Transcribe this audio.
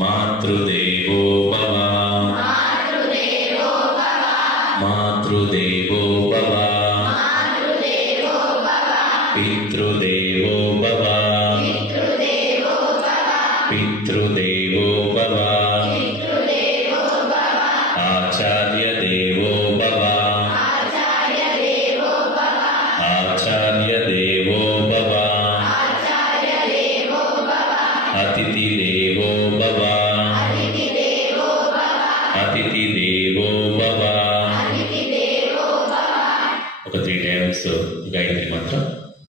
मातृदेवो भव मातृदेवो भव पितृदेवो भव पितृदेवो भव आचार्यदेवो भव आचार्यदेवो भव अतिथिदेवो भव अतिथिदेवो भव. ఒక 3 times